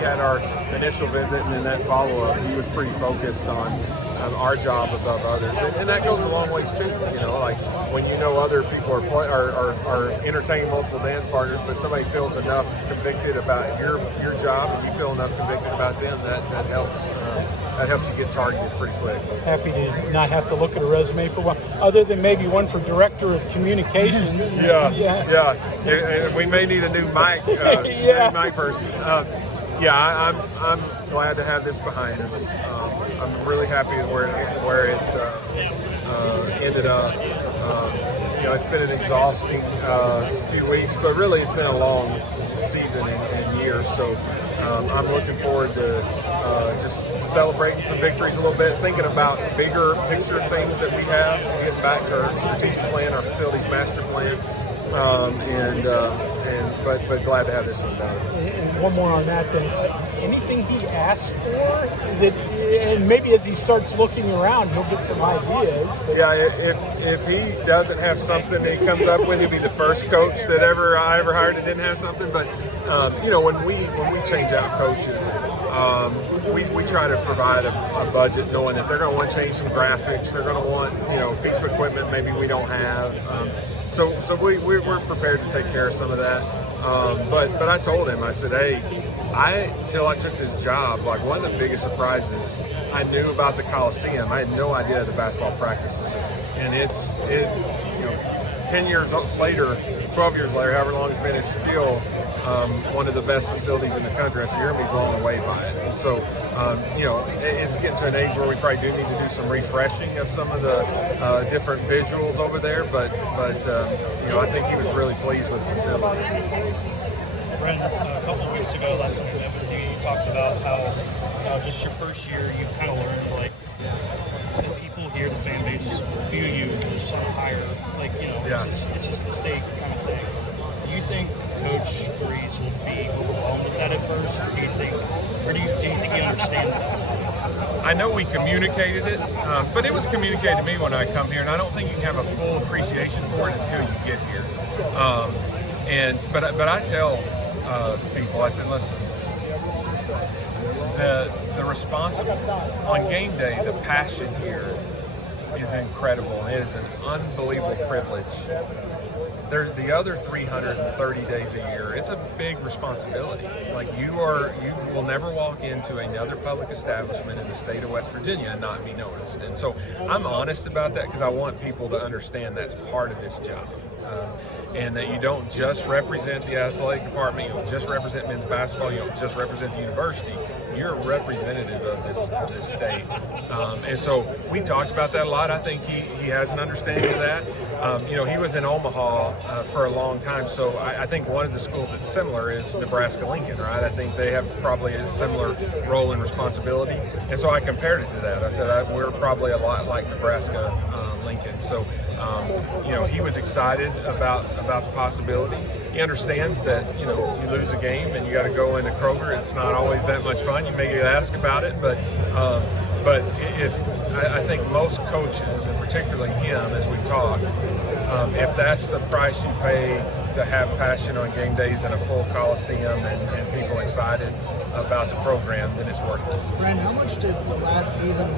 had our initial visit and then that follow-up, he was pretty focused on our job above others, and that goes a long ways too. You know, like when you know other people are entertaining multiple dance partners, but somebody feels enough convicted about your job, and you feel enough convicted about them, that helps. That helps you get targeted pretty quick. Happy to not have to look at a resume for one, other than maybe one for director of communications. Yeah. And we may need a new mic, new mic person. I'm glad to have this behind us. I'm really happy where it ended up. It's been an exhausting few weeks, but really it's been a long season and years. So I'm looking forward to just celebrating some victories a little bit, thinking about bigger picture things that we have, getting back to our strategic plan, our facilities master plan, but glad to have this one done. And one more on that then. Anything he asked for that, and maybe as he starts looking around, he'll get some ideas. But if he doesn't have something that he comes up with, he'll be the first coach that I ever hired that didn't have something. But when we change out coaches, we try to provide a budget, knowing that they're going to want to change some graphics. They're going to want a piece of equipment maybe we don't have. So we're prepared to take care of some of that. But I told him, I said, hey, till I took this job, like one of the biggest surprises, I knew about the Coliseum. I had no idea the basketball practice facility. And it's 10 years later, 12 years later, however long it's been, it's still one of the best facilities in the country. I said, you're going to be blown away by it. And so, it's getting to an age where we probably do need to do some refreshing of some of the different visuals over there. But I think he was really pleased with the facility. Wren, a couple of weeks ago, last time we met with you, you talked about how just your first year, you kind of learned like that people here, the fan base, view you as just on a higher, it's just the state kind of thing. Do you think Coach Breeze will be overwhelmed with that at first, or do you think he understands that? I know we communicated it, but it was communicated to me when I come here, and I don't think you can have a full appreciation for it until you get here. But I tell people, I said, listen, the response on game day, the passion here is incredible. It is an unbelievable privilege. The other 330 days a year, it's a big responsibility. Like you will never walk into another public establishment in the state of West Virginia and not be noticed. And so I'm honest about that because I want people to understand that's part of this job. And that you don't just represent the athletic department, you don't just represent men's basketball, you don't just represent the university. You're a representative of this state. And so we talked about that a lot. I think he has an understanding of that. He was in Omaha for a long time, so I think one of the schools that's similar is Nebraska-Lincoln, right? I think they have probably a similar role and responsibility. And so I compared it to that. I said we're probably a lot like Nebraska-Lincoln. So, he was excited about the possibility. He understands that, you lose a game and you got to go into Kroger. It's not always that much fun. You may get asked about it, but I think most coaches, and particularly him, as we talked, if that's the price you pay to have passion on game days in a full Coliseum and people excited about the program, then it's worth it. Wren, how much did the last season,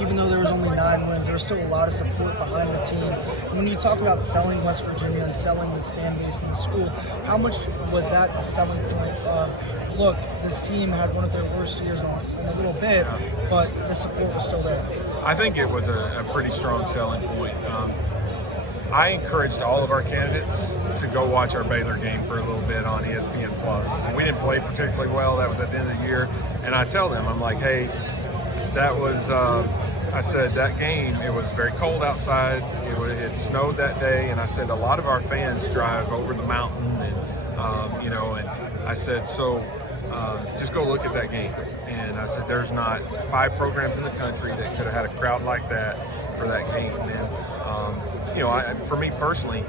even though there was only 9 wins, there was still a lot of support behind the team. When you talk about selling West Virginia and selling this fan base in the school, how much was that a selling point of, look, this team had one of their worst years in a little bit, but the support was still there? I think it was a pretty strong selling point. I encouraged all of our candidates to go watch our Baylor game for a little bit on ESPN Plus. We didn't play particularly well. That was at the end of the year. And I tell them, I'm like, hey, that was, I said, that game, it was very cold outside. It snowed that day. And I said, a lot of our fans drive over the mountain. And, and I said, so just go look at that game. And I said, there's not 5 programs in the country that could have had a crowd like that for that game. And, for me personally,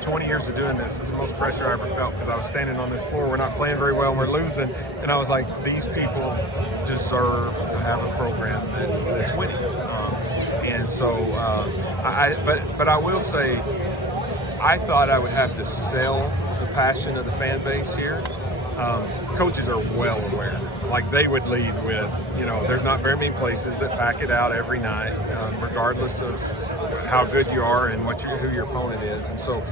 20 years of doing this is the most pressure I ever felt because I was standing on this floor. We're not playing very well and we're losing. And I was like, these people deserve to have a program that's winning. And so, but I will say, I thought I would have to sell the passion of the fan base here. coaches are well aware. Like they would lead with, there's not very many places that pack it out every night, regardless of how good you are and who your opponent is. And so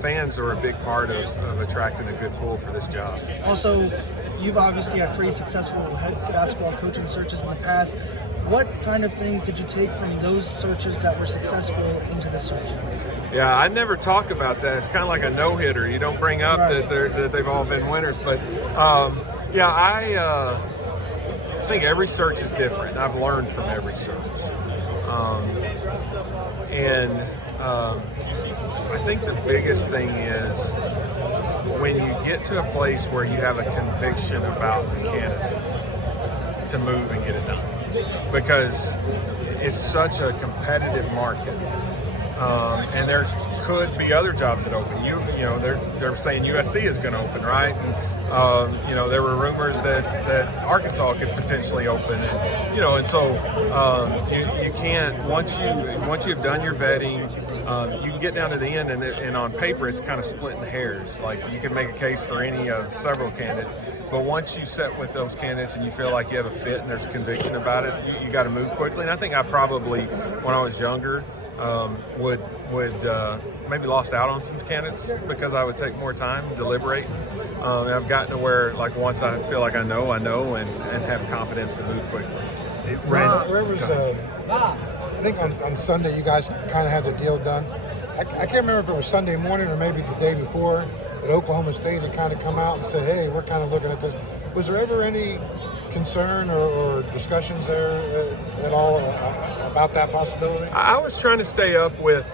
fans are a big part of attracting a good pool for this job. Also, you've obviously had pretty successful head basketball coaching searches in the past. What kind of things did you take from those searches that were successful into the search? Yeah, I never talk about that. It's kind of like a no-hitter. You don't bring up that they've all been winners. But, I think every search is different. I've learned from every search. I think the biggest thing is when you get to a place where you have a conviction about the candidate to move and get it done. Because it's such a competitive market. And there could be other jobs that open. They're saying USC is going to open, right? And, there were rumors that Arkansas could potentially open, and so you can't once you've done your vetting, you can get down to the end, and on paper it's kind of splitting hairs. Like you can make a case for any of several candidates, but once you sit with those candidates and you feel like you have a fit and there's a conviction about it, you got to move quickly. And I think I probably, when I was younger, would maybe lost out on some candidates because I would take more time deliberate. And I've gotten to where, like, once I feel like I know, and have confidence to move quickly. Where was I think on Sunday you guys kind of had the deal done. I can't remember if it was Sunday morning or maybe the day before that Oklahoma State had kind of come out and said, hey, we're kind of looking at this. Was there ever any concern or discussions there at all about that possibility? I was trying to stay up with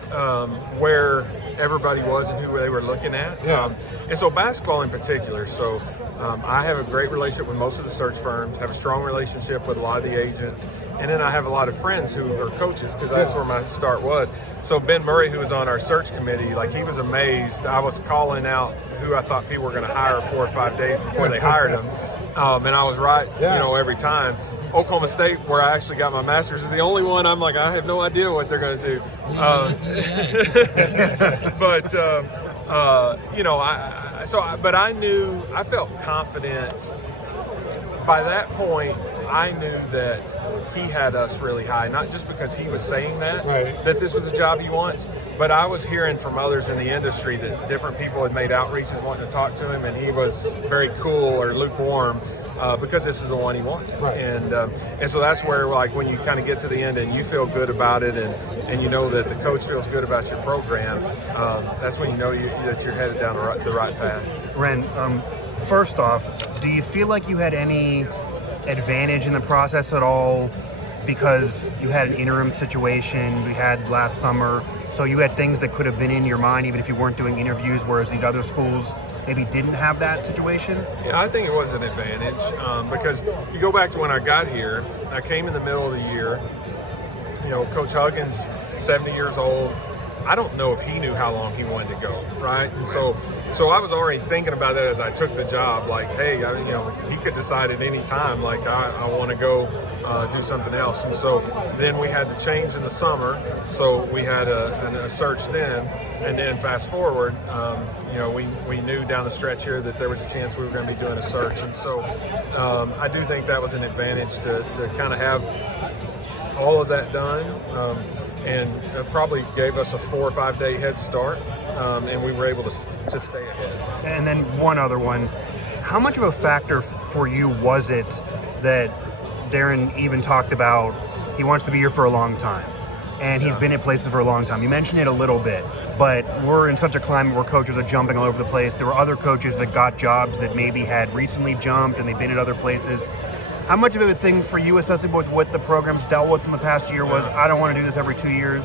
where everybody was and who they were looking at. Yeah. And so basketball in particular. So I have a great relationship with most of the search firms, have a strong relationship with a lot of the agents, and then I have a lot of friends who are coaches because that's where my start was. So Ben Murray, who was on our search committee, like he was amazed. I was calling out who I thought people were going to hire 4 or 5 days before they hired them. And I was right, every time. Oklahoma State, where I actually got my master's, is the only one I'm like, I have no idea what they're going to do. But I knew, I felt confident. By that point, I knew that he had us really high, not just because he was saying that this was a job he wants, but I was hearing from others in the industry that different people had made outreaches wanting to talk to him, and he was very cool or lukewarm because this is the one he wanted. And so that's where, like, when you kind of get to the end and you feel good about it, and you know that the coach feels good about your program, that's when you know that you're headed down the right path. Wren, first off, do you feel like you had any advantage in the process at all because you had an interim situation we had last summer, so you had things that could have been in your mind even if you weren't doing interviews, whereas these other schools maybe didn't have that situation? Yeah, I think it was an advantage because if you go back to when I got here, I came in the middle of the year. Coach Huggins, 70 years old. I don't know if he knew how long he wanted to go, right? And so I was already thinking about that as I took the job. Like, hey, he could decide at any time, like, I want to go do something else. And so then we had the change in the summer. So we had a search then. And then fast forward, we knew down the stretch here that there was a chance we were going to be doing a search. And so I do think that was an advantage to kind of have all of that done. And it probably gave us a 4 or 5 day head start, and we were able to stay ahead. And then one other one, how much of a factor for you was it that Darren even talked about he wants to be here for a long time, and he's been at places for a long time? You mentioned it a little bit, but we're in such a climate where coaches are jumping all over the place. There were other coaches that got jobs that maybe had recently jumped and they've been at other places. How much of a thing for you, especially with what the program's dealt with in the past year, was I don't want to do this every 2 years?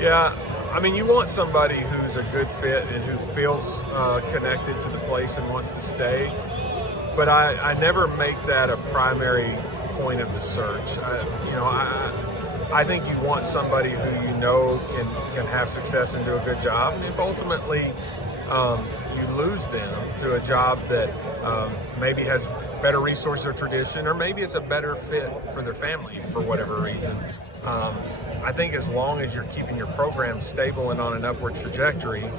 Yeah, I mean, you want somebody who's a good fit and who feels connected to the place and wants to stay. But I never make that a primary point of the search. I think you want somebody who can have success and do a good job. And if ultimately you lose them to a job that maybe has better resource or tradition, or maybe it's a better fit for their family for whatever reason. I think as long as you're keeping your program stable and on an upward trajectory,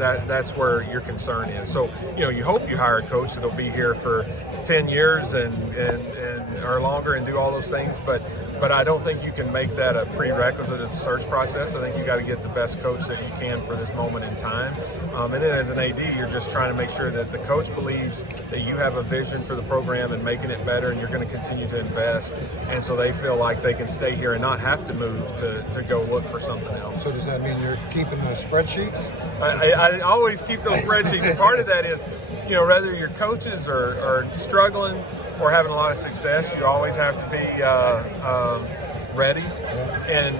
that's where your concern is. So, you hope you hire a coach that'll be here for 10 years and or longer and do all those things, but I don't think you can make that a prerequisite of the search process. I think you got to get the best coach that you can for this moment in time. And then as an AD, you're just trying to make sure that the coach believes that you have a vision for the program and making it better, and you're going to continue to invest. And so they feel like they can stay here and not have to move to go look for something else. So does that mean you're keeping those spreadsheets? I always keep those spreadsheets. And part of that is, whether your coaches are struggling or having a lot of success, you always have to be ready. And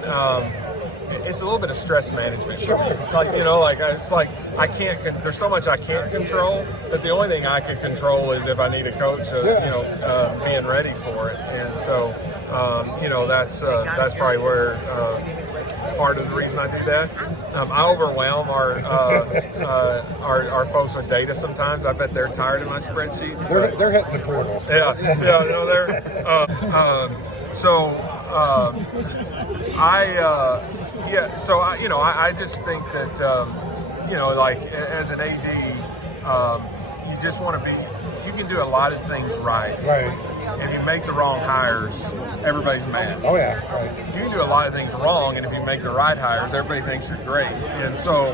it's a little bit of stress management. Sure. It's like I can't. There's so much I can't control, but the only thing I can control is if I need a coach, being ready for it. And so, that's probably where part of the reason I do that. I overwhelm our folks with data sometimes. I bet they're tired of my spreadsheets. They're hitting the portal. I just think that as an AD, you just want to be. You can do a lot of things right. Right. If you make the wrong hires, everybody's mad. Oh yeah, right. You can do a lot of things wrong, and if you make the right hires, everybody thinks you're great. And so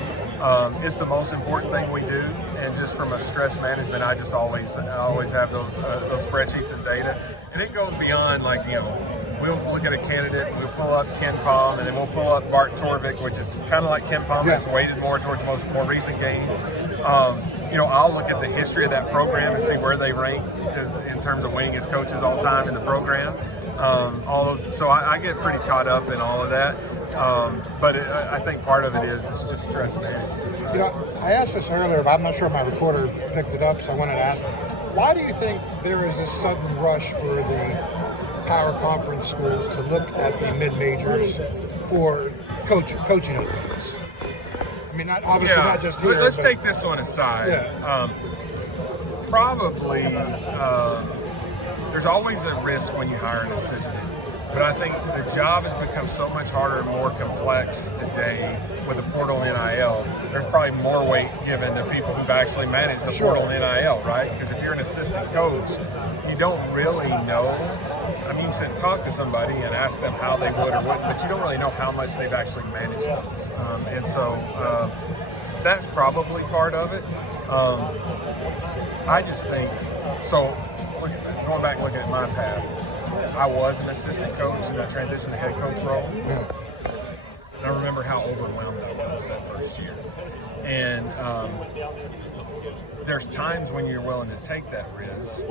it's the most important thing we do. And just from a stress management, I always have those spreadsheets and data. And it goes beyond we'll look at a candidate, we'll pull up Ken Palm, and then we'll pull up Bart Torvik, which is kind of like Ken Palm, it's weighted more towards more recent games. I'll look at the history of that program and see where they rank in terms of winning as coaches all time in the program. So I get pretty caught up in all of that. But I think part of it is just stress management. I asked this earlier, but I'm not sure my recorder picked it up, so I wanted to ask, why do you think there is this sudden rush for the power conference schools to look at the mid-majors for coaching openings? I mean, not just here. Let's take this one aside. Yeah. Probably there's always a risk when you hire an assistant. But I think the job has become so much harder and more complex today with the portal and NIL. There's probably more weight given to people who've actually managed the portal and NIL, right? Because if you're an assistant coach, you don't really know. I mean, you can talk to somebody and ask them how they would or wouldn't, but you don't really know how much they've actually managed those. And so that's probably part of it. I just think, going back and looking at my path, I was an assistant coach and I transitioned to head coach role. Yeah. And I remember how overwhelmed I was that first year. And there's times when you're willing to take that risk,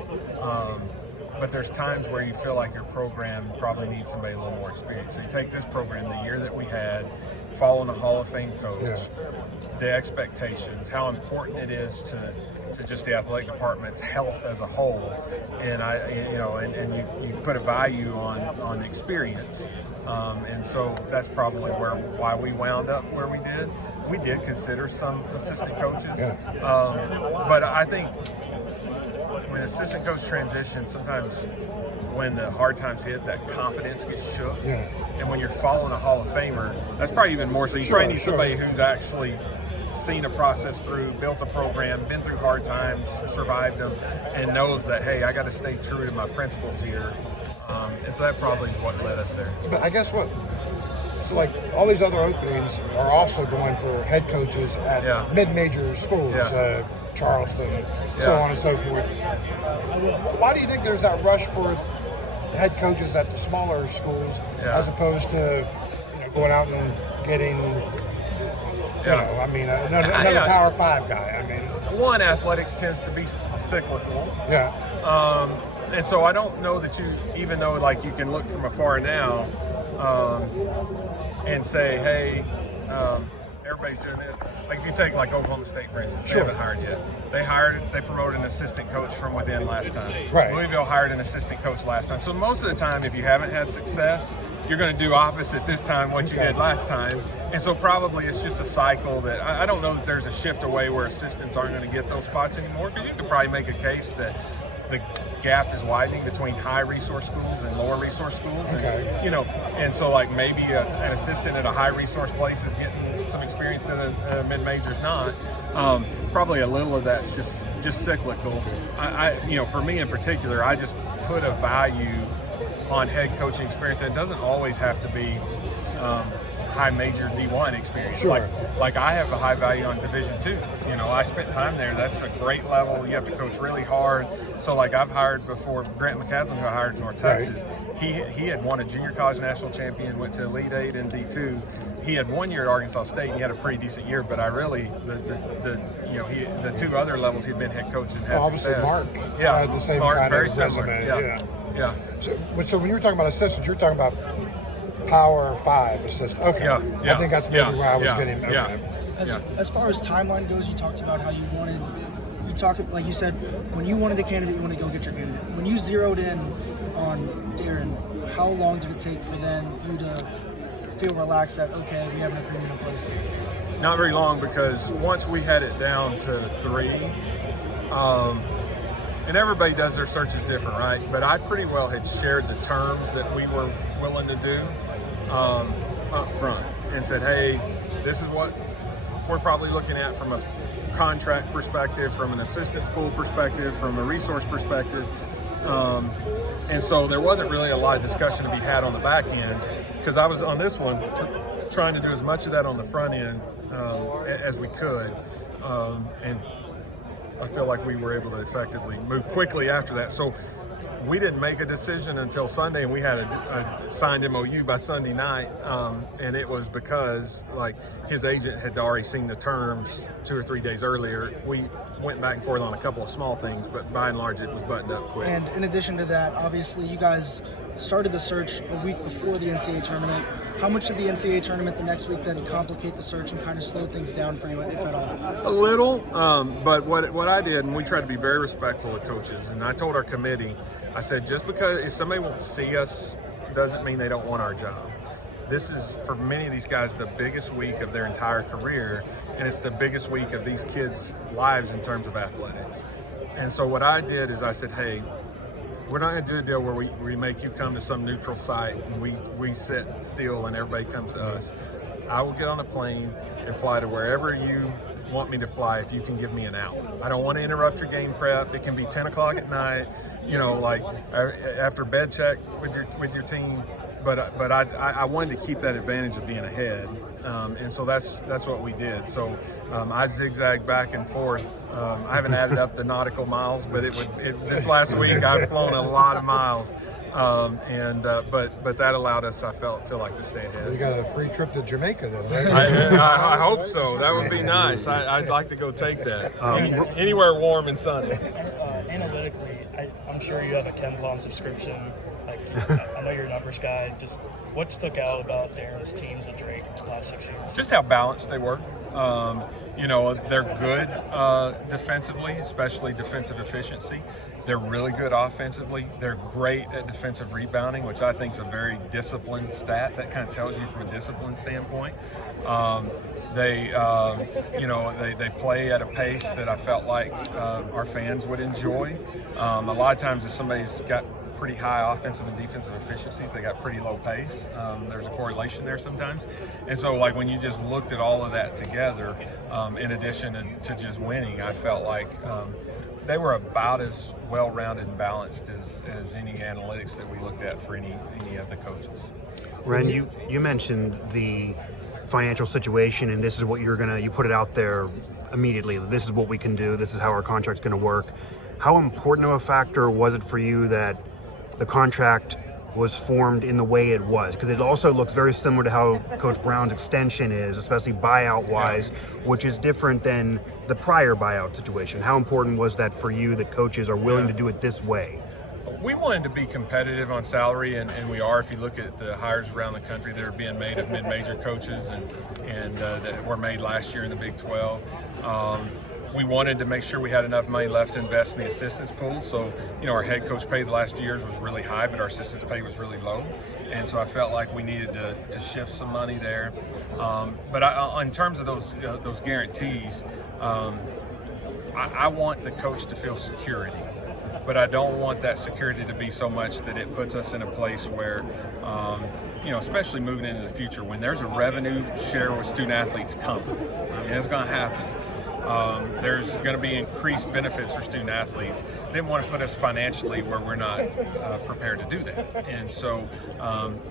but there's times where you feel like your program probably needs somebody a little more experienced. So you take this program, the year that we had, following a Hall of Fame coach, the expectations, how important it is to just the athletic department's health as a whole, and you put a value on the experience, and so that's probably why we wound up where we did. We did consider some assistant coaches, but I think when assistant coach transitions, sometimes when the hard times hit, that confidence gets shook. Yeah. And when you're following a Hall of Famer, that's probably even more so. You probably need somebody who's actually seen a process through, built a program, been through hard times, survived them, and knows that, hey, I got to stay true to my principles here. And so that probably is what led us there. But I guess so all these other openings are also going for head coaches at mid-major schools, Charleston, so on and so forth. Why do you think there's that rush for head coaches at the smaller schools as opposed to going out and getting another Power 5 guy? I mean, one, athletics tends to be cyclical. Yeah. And so I don't know that even though you can look from afar now and say, hey, everybody's doing this. Like if you take Oklahoma State, for instance, they haven't hired yet. They promoted an assistant coach from within last time. Right. Louisville hired an assistant coach last time. So most of the time, if you haven't had success, you're going to do opposite this time what you did last time. And so probably it's just a cycle that I don't know that there's a shift away where assistants aren't going to get those spots anymore, because you could probably make a case that the gap is widening between high resource schools and lower resource schools, and and so like maybe an assistant at a high resource place is getting some experience that a mid-major's not. Probably a little of that's just cyclical. I for me in particular, I just put a value on head coaching experience, and it doesn't always have to be high major D1 experience. Sure. Like I have a high value on Division II. I spent time there. That's a great level. You have to coach really hard. So like I've hired before, Grant McCaslin, who I hired in North Texas, he had won a junior college national champion, went to Elite 8 in D2. He had 1 year at Arkansas State, and he had a pretty decent year. But I really, the two other levels he'd been head coach and had obviously success. Mark Yeah, had the same Mark, kind very of similar. resume. Yeah. So when you were talking about assistants, you're talking about Power 5 assistant. Okay. Yeah. I think that's maybe where I was getting. Okay. Yeah. As far as timeline goes, you talked about how like you said, when you wanted a candidate, you wanted to go get your candidate. When you zeroed in on Darren, how long did it take for you to feel relaxed that, okay, we have an agreement in place? Not very long, because once we had it down to 3, and everybody does their searches different, right? But I pretty well had shared the terms that we were willing to do up front and said, hey, this is what we're probably looking at from a contract perspective, from an assistance pool perspective, from a resource perspective. And so there wasn't really a lot of discussion to be had on the back end, because I was on this one trying to do as much of that on the front end as we could. And I feel like we were able to effectively move quickly after that. So we didn't make a decision until Sunday, and we had a signed MOU by Sunday night, and it was because like his agent had already seen the terms 2 or 3 days earlier. We went back and forth on a couple of small things, but by and large it was buttoned up quick. And in addition to that, obviously you guys started the search a week before the NCAA tournament. How much did the NCAA tournament the next week then complicate the search and kind of slow things down for you, if at all? A little, but what I did, and we tried to be very respectful of coaches, and I told our committee, I said, just because if somebody won't see us doesn't mean they don't want our job. This is, for many of these guys, the biggest week of their entire career, and it's the biggest week of these kids' lives in terms of athletics. And so what I did is I said, hey, we're not going to do a deal where we make you come to some neutral site and we sit still and everybody comes to us. I will get on a plane and fly to wherever you want me to fly if you can give me an out. I don't want to interrupt your game prep. It can be 10 o'clock at night, like after bed check with your team. But I wanted to keep that advantage of being ahead, and so that's what we did. So I zigzagged back and forth. I haven't added up the nautical miles, but this last week I've flown a lot of miles, but that allowed us, I feel like, to stay ahead. You got a free trip to Jamaica then, right? I hope so. That would be nice. I'd like to go take that. Anywhere warm and sunny. Analytically, I'm sure you have a Ken Blom subscription. Like, I know you're a numbers guy. Just what stuck out about Darren's teams at Drake the last 6 years? Just how balanced they were. They're good defensively, especially defensive efficiency. They're really good offensively. They're great at defensive rebounding, which I think is a very disciplined stat. That kind of tells you from a discipline standpoint. They play at a pace that I felt like our fans would enjoy. A lot of times if somebody's got pretty high offensive and defensive efficiencies, they got pretty low pace. There's a correlation there sometimes. And so like when you just looked at all of that together, in addition to just winning, I felt like they were about as well-rounded and balanced as any analytics that we looked at for any of the coaches. Wren, you mentioned the financial situation, and this is what you put it out there immediately. This is what we can do. This is how our contract's going to work. How important of a factor was it for you that the contract was formed in the way it was? Because it also looks very similar to how Coach Brown's extension is, especially buyout-wise, which is different than the prior buyout situation. How important was that for you that coaches are willing to do it this way? We wanted to be competitive on salary, and we are. If you look at the hires around the country that are being made of mid-major coaches and that were made last year in the Big 12, we wanted to make sure we had enough money left to invest in the assistants pool. So, our head coach pay the last few years was really high, but our assistants pay was really low. And so I felt like we needed to shift some money there. But in terms of those guarantees, I want the coach to feel security. but I don't want that security to be so much that it puts us in a place where, especially moving into the future, when there's a revenue share with student athletes coming, I mean, it's going to happen. There's going to be increased benefits for student athletes. I didn't want to put us financially where we're not prepared to do that. And so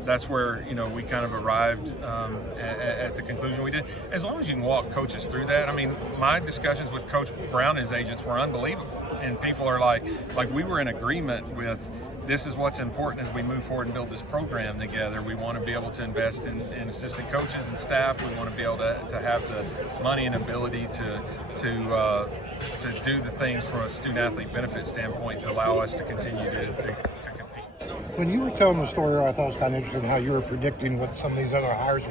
that's where, we kind of arrived at the conclusion we did. As long as you can walk coaches through that. I mean, my discussions with Coach Brown and his agents were unbelievable. And people are like we were in agreement with, this is what's important as we move forward and build this program together. We want to be able to invest in assistant coaches and staff. We want to be able to have the money and ability to do the things from a student athlete benefit standpoint to allow us to continue to compete. When you were telling the story, I thought it was kind of interesting how you were predicting what some of these other hires.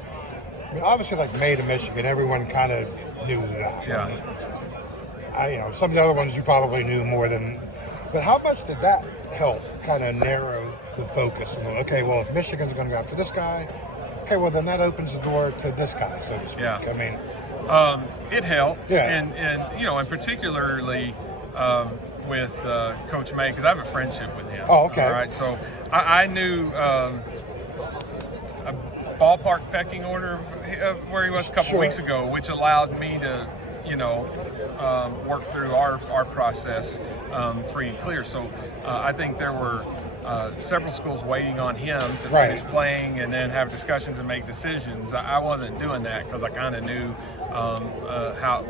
I mean, obviously, like May to Michigan, everyone kind of knew that. Yeah. Some of the other ones you probably knew more than. But how much did that help kind of narrow the focus? And okay, well, if Michigan's going to go after this guy, okay, well then that opens the door to this guy, so to speak. Yeah. I mean, it helped. Yeah. And particularly with Coach May, because I have a friendship with him. Oh, okay. All right. So I knew a ballpark pecking order of where he was a couple weeks ago, which allowed me to work through our process free and clear. So I think there were several schools waiting on him to finish playing and then have discussions and make decisions. I wasn't doing that because I kind of knew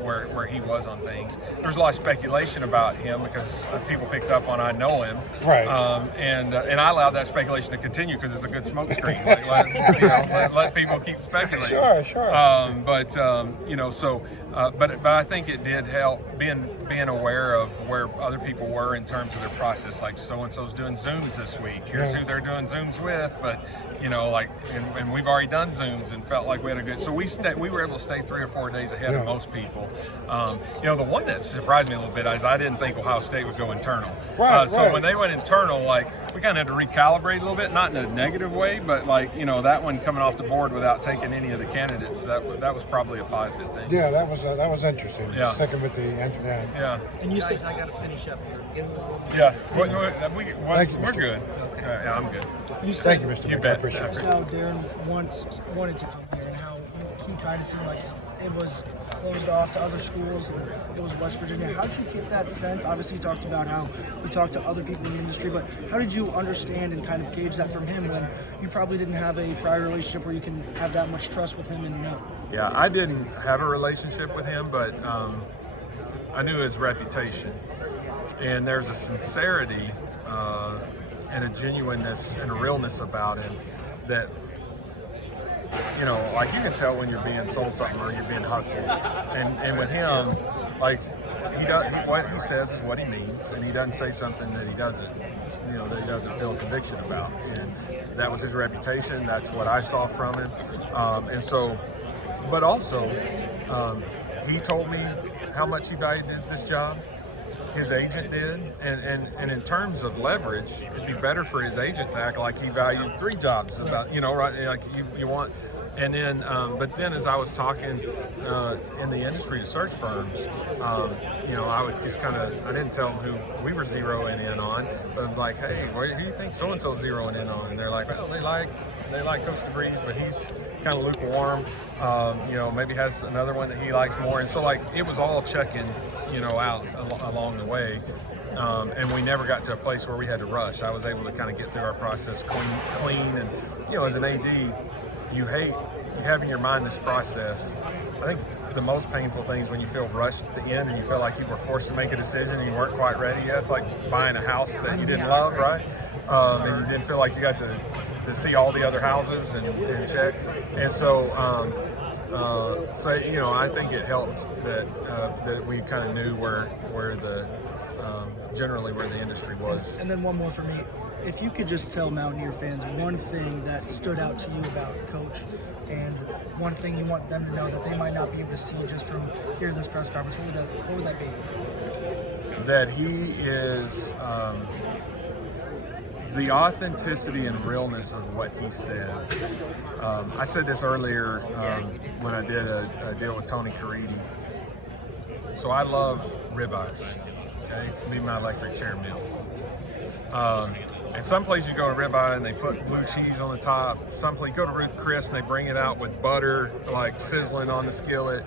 where he was on things. There's a lot of speculation about him because people picked up on I know him, and I allowed that speculation to continue because it's a good smokescreen. Let people keep speculating. Sure. But I think it did help being aware of where other people were in terms of their process. Like so and so's doing Zooms this week. Here's who they're doing Zooms with. But and we've already done Zooms and felt like we had a good. So we were able to stay 3 or 4 days ahead of most people. The one that surprised me a little bit is I didn't think Ohio State would go internal. So when they went internal, we kind of had to recalibrate a little bit, not in a negative way, but that one coming off the board without taking any of the candidates, that was probably a positive thing. Yeah, that was interesting. Yeah. Second with the internet. Yeah. And you said I got to finish up here. Yeah. Thank you, We're Mr. good. Yeah, I'm good. Thank you, Mr. You Mick. bet. I appreciate it. How Darren wanted to come here and how he kind of seemed like it was closed off to other schools and it was West Virginia. How did you get that sense? Obviously, you talked about how we talked to other people in the industry, but how did you understand and kind of gauge that from him when you probably didn't have a prior relationship where you can have that much trust with him and know? Yeah, I didn't have a relationship with him, but I knew his reputation. And there's a sincerity and a genuineness and a realness about him that, you can tell when you're being sold something or you're being hustled. And with him, what he says is what he means, and he doesn't say something that he doesn't, that he doesn't feel a conviction about. And that was his reputation. That's what I saw from him. But also, he told me how much he valued this job. His agent did, and in terms of leverage, it'd be better for his agent to act like he valued 3 jobs. Like you want. And then, but then as I was talking in the industry to search firms, I would just I didn't tell them who we were zeroing in on, but I'm like, hey, who do you think so and so zeroing in on? And they're like, well, they like Coach DeVries, but he's kind of lukewarm. Maybe has another one that he likes more, and so it was all checking, out along the way. And we never got to a place where we had to rush. I was able to kind of get through our process clean, and as an AD, you have in your mind this process. I think the most painful thing is when you feel rushed at the end and you feel like you were forced to make a decision and you weren't quite ready yet. It's like buying a house that you didn't love, right? And you didn't feel like you got to see all the other houses and check. And so, I think it helped that we kind of knew where the generally where the industry was. And then one more for me. If you could just tell Mountaineer fans one thing that stood out to you about Coach and one thing you want them to know that they might not be able to see just from hearing this press conference, what would that be? That he is the authenticity and realness of what he says. I said this earlier when I did a deal with Tony Caridi. So I love ribeyes. Okay, it's be my electric chair meal. And some places you go to ribeye and they put blue cheese on the top. Some place you go to Ruth Chris and they bring it out with butter, like sizzling on the skillet.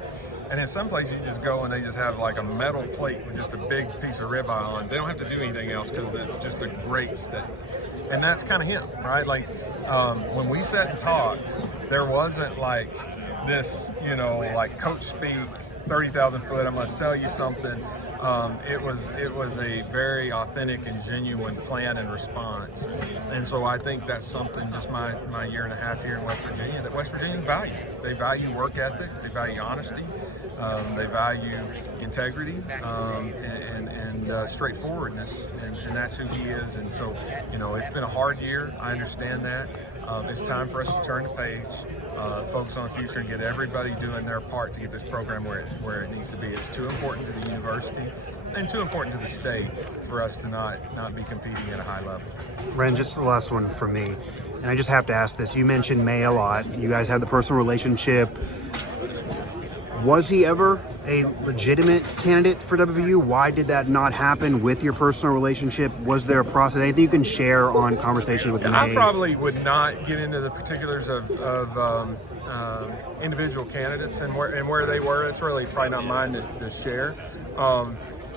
And in some places you just go and they just have like a metal plate with just a big piece of ribeye on. They don't have to do anything else because it's just a great steak. And that's kind of him, right? Like when we sat and talked, there wasn't like this, like coach speak, 30,000 foot, I'm going to sell you something. It was a very authentic and genuine plan and response. And so I think that's something, just my year and a half here in West Virginia, that West Virginians value. They value work ethic, they value honesty, they value integrity, and straightforwardness, and that's who he is. And so, it's been a hard year. I understand that. It's time for us to turn the page, focus on the future, and get everybody doing their part to get this program where it needs to be. It's too important to the university and too important to the state for us to not be competing at a high level. Wren, just the last one from me, and I just have to ask this. You mentioned May a lot. You guys have the personal relationship. Was he ever a legitimate candidate for WVU? Why did that not happen with your personal relationship? Was there a process? Anything you can share on conversations with May? I probably would not get into the particulars of individual candidates and where they were. It's really probably not mine to share.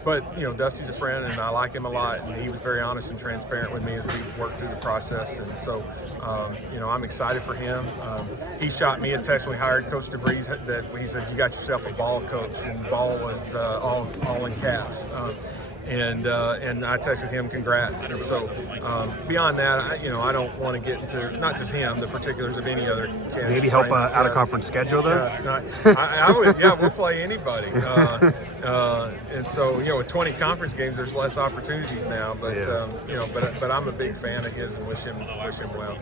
But Dusty's a friend, and I like him a lot, and he was very honest and transparent with me as we worked through the process. And so, I'm excited for him. He shot me a text when we hired Coach DeVries that he said, "You got yourself a ball coach," and ball was all in caps. And I texted him congrats. And so beyond that, I don't want to get into not just him, the particulars of any other candidate. Maybe help out of conference schedule though. I would. Yeah, we'll play anybody. And so with 20 conference games, there's less opportunities now. But but I'm a big fan of his and wish him well.